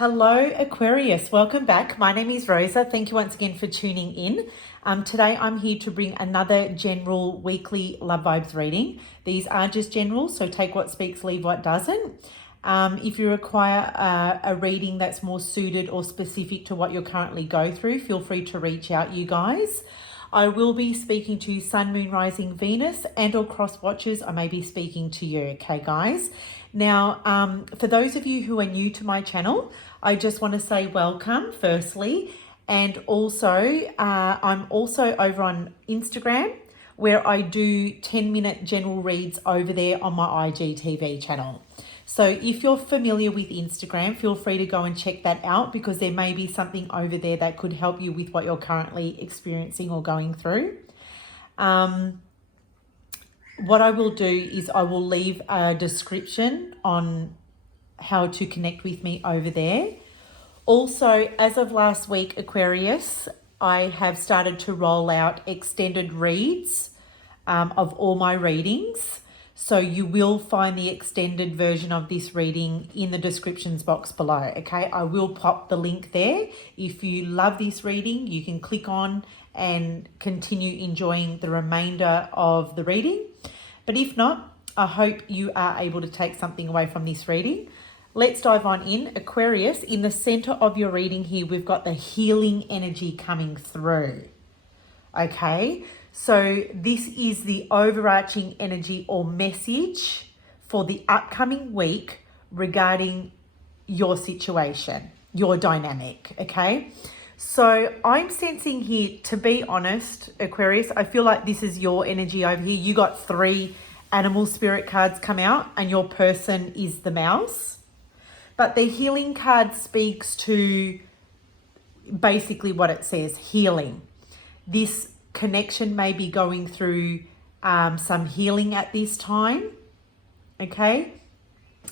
Hello Aquarius, welcome back. My name is Rosa. Thank you once again for tuning in. Today I'm here to bring another general weekly love vibes reading. These are just general, so take what speaks, leave what doesn't. If you require a reading that's more suited or specific to what you're currently going through, feel free to reach out, you guys. I will be speaking to Sun, Moon, Rising, Venus and or cross watchers. I may be speaking to you, okay guys? Now, for those of you who are new to my channel, I just want to say welcome firstly. And also, I'm also over on Instagram where I do 10-minute general reads over there on my IGTV channel. So if you're familiar with Instagram, feel free to go and check that out because there may be something over there that could help you with what you're currently experiencing or going through. What I will do is I will leave a description on how to connect with me over there. Also, as of last week, Aquarius, I have started to roll out extended reads of all my readings. So you will find the extended version of this reading in the descriptions box below, okay? I will pop the link there. If you love this reading, you can click on and continue enjoying the remainder of the reading. But if not, I hope you are able to take something away from this reading. Let's dive on in. Aquarius, in the center of your reading here, we've got the healing energy coming through, okay? So this is the overarching energy or message for the upcoming week regarding your situation, your dynamic, okay? So I'm sensing here, to be honest, Aquarius, I feel like this is your energy over here. You got 3 animal spirit cards come out and your person is the mouse. But the healing card speaks to basically what it says, healing. This connection may be going through some healing at this time, okay?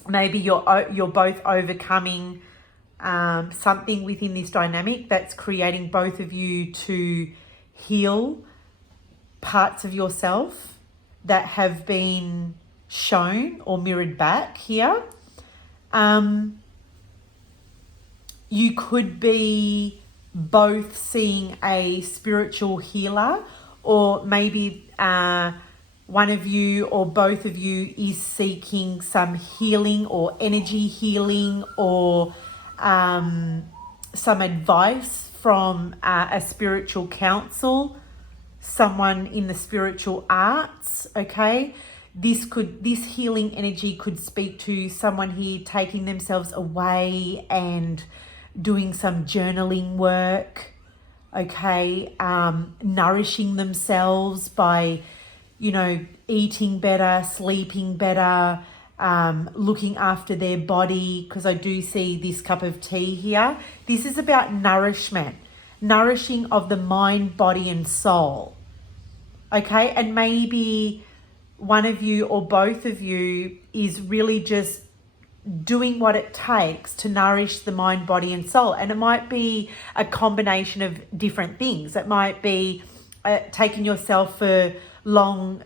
Maybe you're both overcoming something within this dynamic that's creating both of you to heal parts of yourself that have been shown or mirrored back here. You could be both seeing a spiritual healer, or maybe one of you or both of you is seeking some healing or energy healing or some advice from a spiritual counsel, someone in the spiritual arts, okay? This healing energy could speak to someone here taking themselves away and doing some journaling work, okay? Nourishing themselves by, eating better, sleeping better, looking after their body, because I do see this cup of tea here. This is about nourishment, nourishing of the mind, body, and soul, okay? And maybe one of you or both of you is really just doing what it takes to nourish the mind, body, and soul. And it might be a combination of different things. It might be taking yourself for long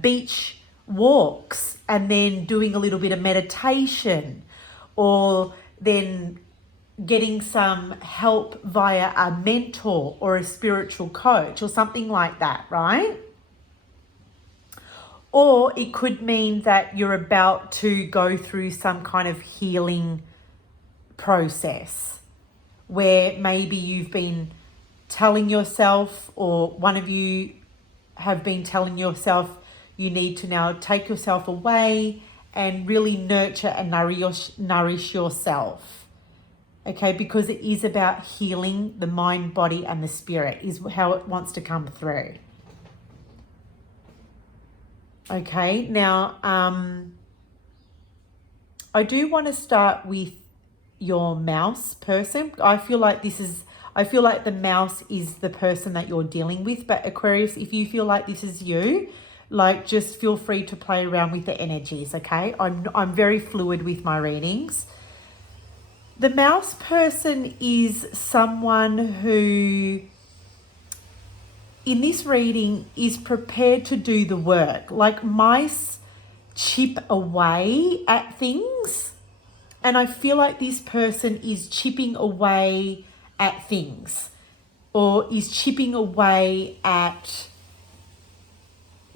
beach walks and then doing a little bit of meditation, or then getting some help via a mentor or a spiritual coach or something like that, right? Or it could mean that you're about to go through some kind of healing process where maybe you've been telling yourself, or one of you have been telling yourself, you need to now take yourself away and really nurture and nourish yourself. Okay, because it is about healing the mind, body, and the spirit is how it wants to come through. Okay, now I do want to start with your mouse person. I feel like the mouse is the person that you're dealing with, but Aquarius, if you feel like this is you, like, just feel free to play around with the energies, okay? I'm very fluid with my readings. The mouse person is someone who, in this reading, is prepared to do the work. Like, mice chip away at things And I feel like this person is chipping away at things, or is chipping away at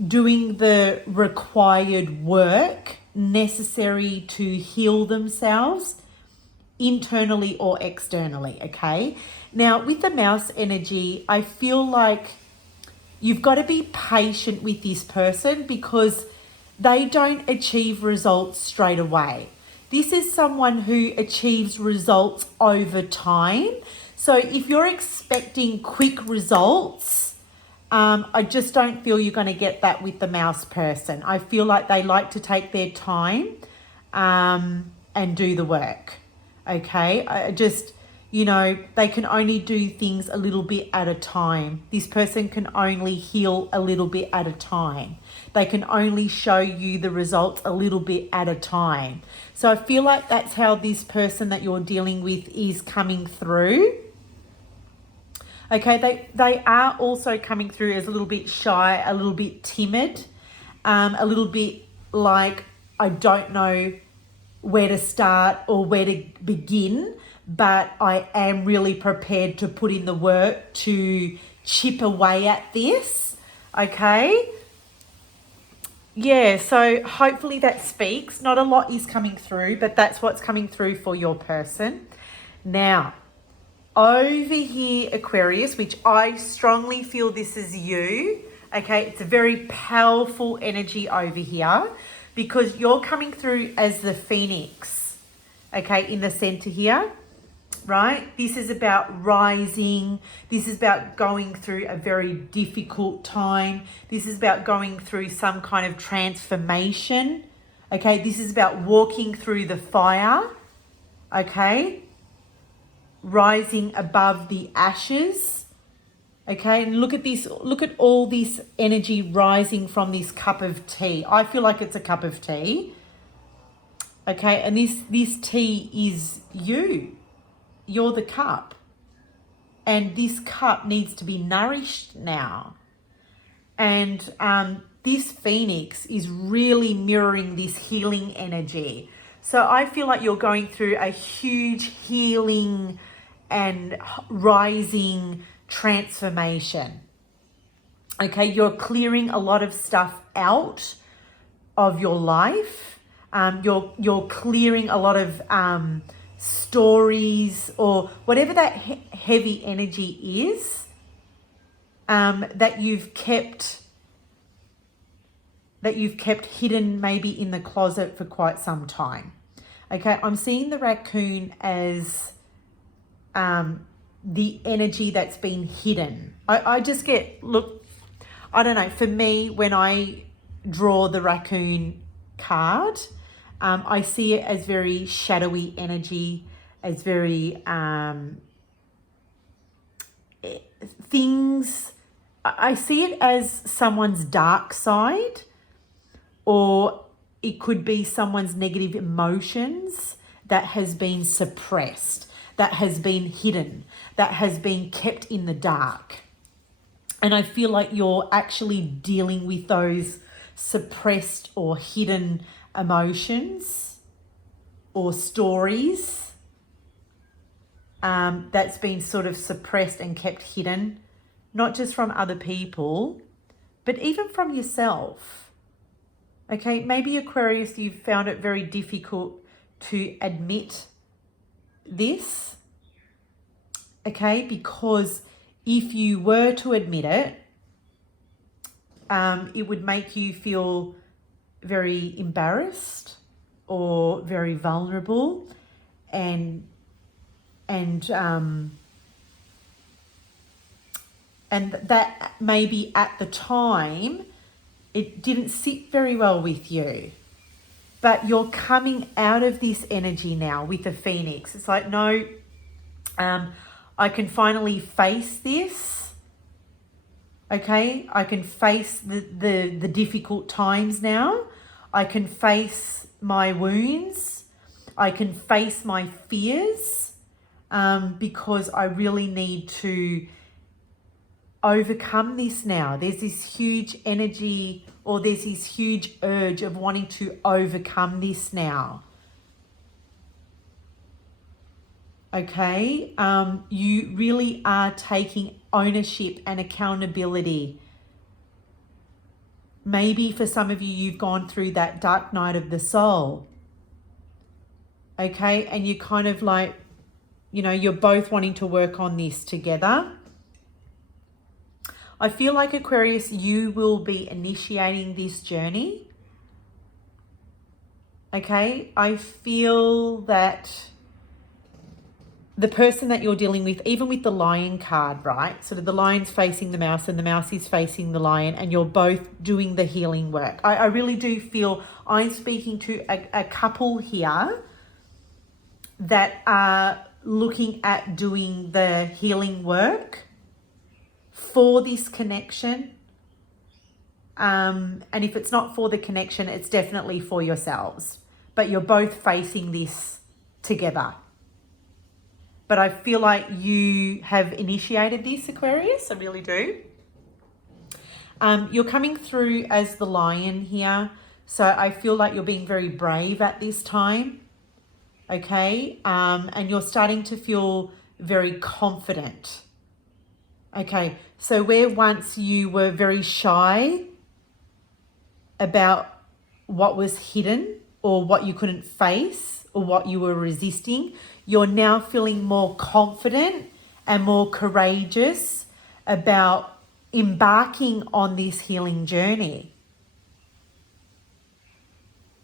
doing the required work necessary to heal themselves internally or externally, okay? Now, with the mouse energy, I feel like you've got to be patient with this person because they don't achieve results straight away. This is someone who achieves results over time. So if you're expecting quick results, I just don't feel you're going to get that with the mouse person. I feel like they like to take their time and do the work. Okay, they can only do things a little bit at a time. This person can only heal a little bit at a time. They can only show you the results a little bit at a time. So I feel like that's how this person that you're dealing with is coming through. Okay, they are also coming through as a little bit shy, a little bit timid, a little bit like, I don't know where to start or where to begin, but I am really prepared to put in the work to chip away at this, okay? Yeah, so hopefully that speaks. Not a lot is coming through, but that's what's coming through for your person. Now, over here, Aquarius, which I strongly feel this is you, okay? It's a very powerful energy over here because you're coming through as the Phoenix, okay, in the center here, right? This is about rising. This is about going through a very difficult time. This is about going through some kind of transformation, okay? This is about walking through the fire, okay? Rising above the ashes, okay? And look at this, look at all this energy rising from this cup of tea. I feel like it's a cup of tea, okay? And this tea is you. You're the cup. And this cup needs to be nourished now. And this Phoenix is really mirroring this healing energy. So I feel like you're going through a huge healing and rising transformation. Okay, you're clearing a lot of stuff out of your life. You're clearing a lot of stories or whatever that heavy energy is that you've kept hidden maybe in the closet for quite some time. Okay, I'm seeing the raccoon as the energy that's been hidden. I just get, look, I don't know, for me, when I draw the raccoon card, I see it as very shadowy energy, as very things. I see it as someone's dark side, or it could be someone's negative emotions that has been suppressed, that has been hidden, that has been kept in the dark. And I feel like you're actually dealing with those suppressed or hidden emotions or stories that's been sort of suppressed and kept hidden, not just from other people, but even from yourself. Okay, maybe Aquarius, you've found it very difficult to admit this, okay, because if you were to admit it, it would make you feel very embarrassed or very vulnerable, and that maybe at the time it didn't sit very well with you. But you're coming out of this energy now with the Phoenix. It's like, no, I can finally face this. Okay, I can face the difficult times now. I can face my wounds. I can face my fears because I really need to overcome this now. There's this huge energy, or there's this huge urge of wanting to overcome this now. Okay, you really are taking ownership and accountability. Maybe for some of you, you've gone through that dark night of the soul. Okay, and you kind of like, you know, you're both wanting to work on this together. I feel like Aquarius, you will be initiating this journey. Okay, I feel that the person that you're dealing with, even with the lion card, right? Sort of the lion's facing the mouse and the mouse is facing the lion, and you're both doing the healing work. I really do feel I'm speaking to a couple here that are looking at doing the healing work for this connection. And if it's not for the connection, it's definitely for yourselves. But you're both facing this together. But I feel like you have initiated this, Aquarius. I really do. You're coming through as the lion here. So I feel like you're being very brave at this time. Okay. And you're starting to feel very confident. Okay. So where once you were very shy about what was hidden or what you couldn't face or what you were resisting, you're now feeling more confident and more courageous about embarking on this healing journey.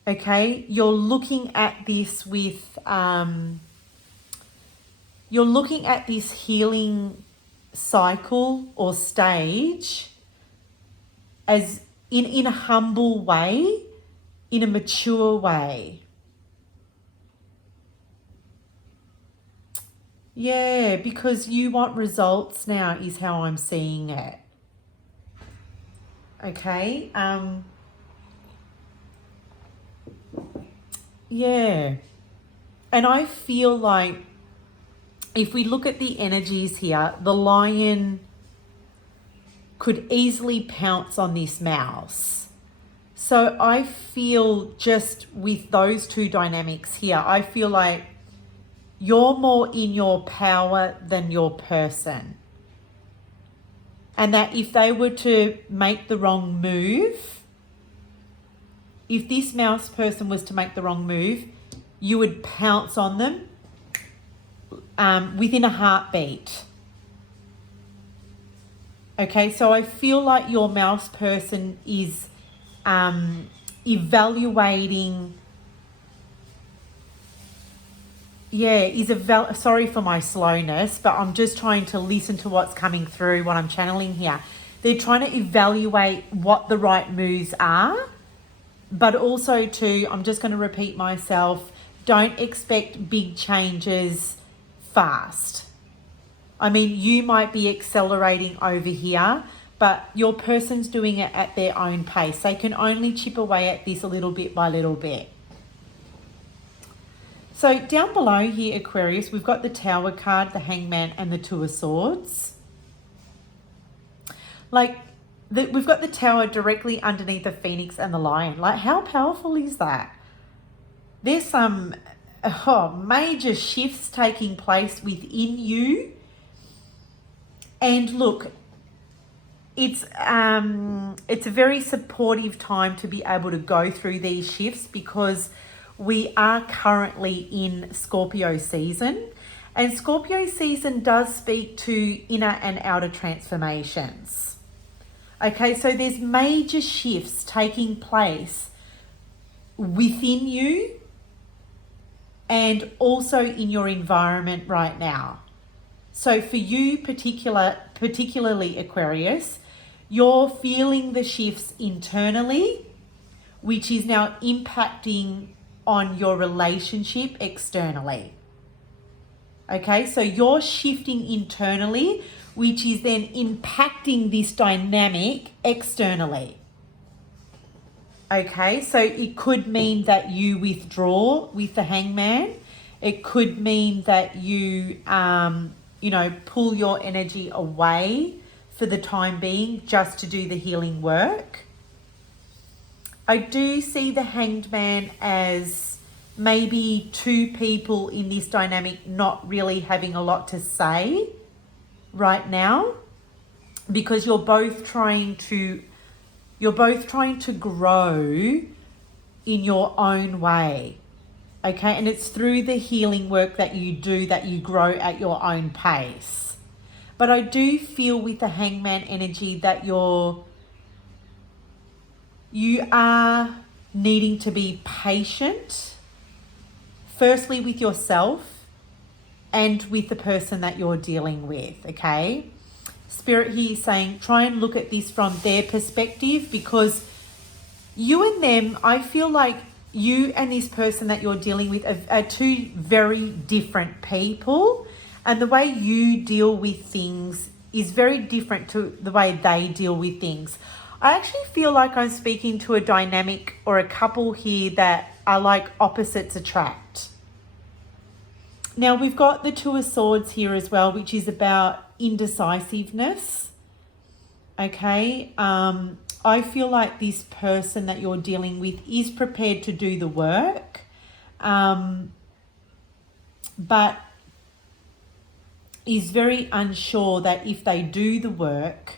Okay, you're looking at this with, you're looking at this healing cycle or stage as in a humble way, in a mature way. Yeah, because you want results now is how I'm seeing it. Okay. Yeah. And I feel like if we look at the energies here, the lion could easily pounce on this mouse. So I feel just with those two dynamics here, I feel like you're more in your power than your person. And that if they were to make the wrong move, if this mouse person was to make the wrong move, you would pounce on them within a heartbeat. Okay, so I feel like your mouse person is evaluating. Yeah, sorry for my slowness, but I'm just trying to listen to what's coming through, what I'm channeling here. They're trying to evaluate what the right moves are, but also too, I'm just going to repeat myself, don't expect big changes fast. I mean, you might be accelerating over here, but your person's doing it at their own pace. They can only chip away at this a little bit by little bit. So down below here, Aquarius, we've got the Tower card, the Hangman, and the Two of Swords. Like, we've got the Tower directly underneath the Phoenix and the Lion. Like, how powerful is that? There's some major shifts taking place within you. And look, it's a very supportive time to be able to go through these shifts because we are currently in Scorpio season, and Scorpio season does speak to inner and outer transformations. Okay, so there's major shifts taking place within you and also in your environment right now. So for you particularly Aquarius, you're feeling the shifts internally, which is now impacting on your relationship externally. Okay, so you're shifting internally, which is then impacting this dynamic externally. Okay, so it could mean that you withdraw with the Hangman. It could mean that you, pull your energy away for the time being just to do the healing work. I do see the Hanged Man as maybe two people in this dynamic not really having a lot to say right now, because you're both trying to grow in your own way. Okay, and it's through the healing work that you do that you grow at your own pace. But I do feel with the Hangman energy that you are needing to be patient, firstly with yourself and with the person that you're dealing with, okay? Spirit here is saying try and look at this from their perspective, because you and them, I feel like you and this person that you're dealing with are two very different people, and the way you deal with things is very different to the way they deal with things. I actually feel like I'm speaking to a dynamic or a couple here that are like opposites attract. Now we've got the Two of Swords here as well, which is about indecisiveness. Okay, I feel like this person that you're dealing with is prepared to do the work, but is very unsure that if they do the work,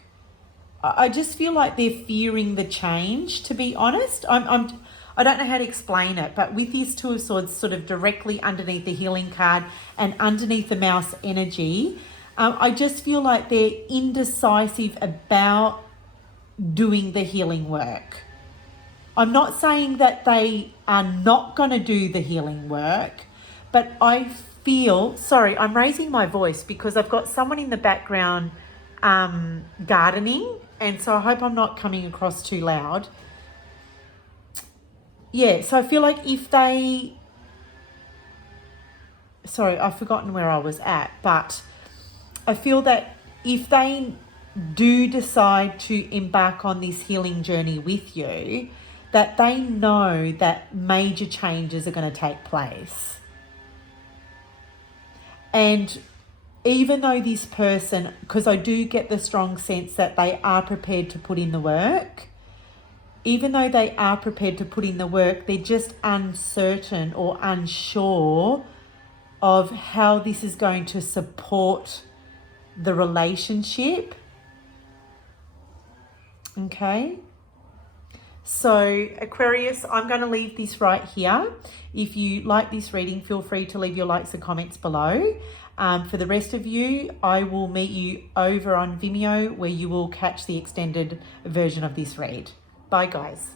I just feel like they're fearing the change, to be honest. I don't know how to explain it, but with these Two of Swords sort of directly underneath the healing card and underneath the mouse energy, I just feel like they're indecisive about doing the healing work. I'm not saying that they are not going to do the healing work, but I feel, sorry, I'm raising my voice because I've got someone in the background gardening, and so I hope I'm not coming across too loud. Yeah, so I feel like if they, sorry, I've forgotten where I was at, but I feel that if they do decide to embark on this healing journey with you, that they know that major changes are going to take place. And even though this person, because I do get the strong sense that they are prepared to put in the work, even though they are prepared to put in the work, they're just uncertain or unsure of how this is going to support the relationship. Okay. So Aquarius, I'm going to leave this right here. If you like this reading, feel free to leave your likes and comments below. For the rest of you, I will meet you over on Vimeo, where you will catch the extended version of this read. Bye, guys.